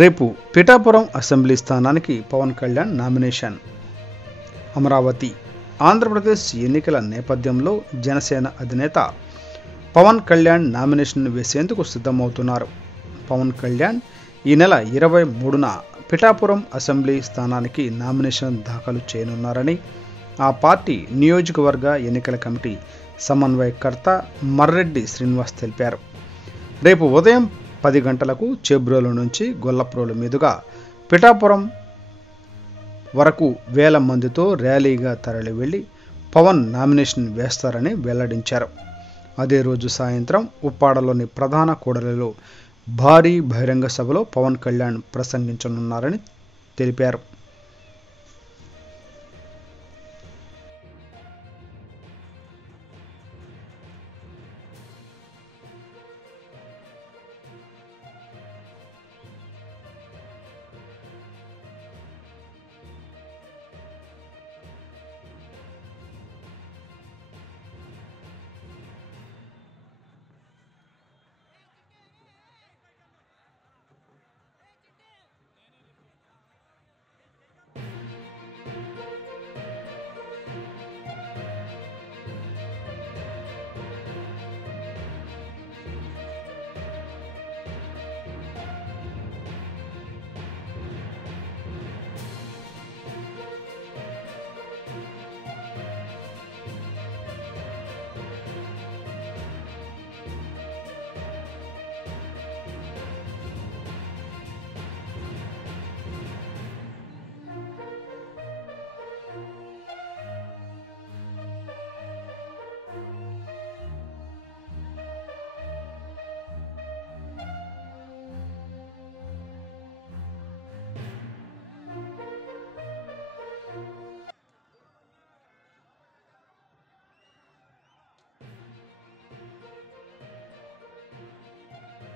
రేపు పిఠాపురం అసెంబ్లీ స్థానానికి పవన్ కళ్యాణ్ నామినేషన్. అమరావతి ఆంధ్రప్రదేశ్ ఎన్నికల నేపథ్యంలో జనసేన అధినేత పవన్ కళ్యాణ్ నామినేషన్ వేసేందుకు సిద్ధమవుతున్నారు. పవన్ కళ్యాణ్ ఈ నెల 23న పిఠాపురం అసెంబ్లీ స్థానానికి నామినేషన్ దాఖలు చేయనున్నారని ఆ పార్టీ నియోజకవర్గ ఎన్నికల కమిటీ సమన్వయకర్త మర్రెడ్డి శ్రీనివాస్ తెలిపారు. రేపు ఉదయం 10 గంటలకు చేబ్రోలు నుంచి గొల్లప్రోలు మీదుగా పిఠాపురం వరకు వేల మందితో ర్యాలీగా తరలి వెళ్లి పవన్ నామినేషన్ వేస్తారని వెల్లడించారు. అదే రోజు సాయంత్రం ఉప్పాడలోని ప్రధాన కూడలిలో భారీ బహిరంగ సభలో పవన్ కళ్యాణ్ ప్రసంగించనున్నారని తెలిపారు.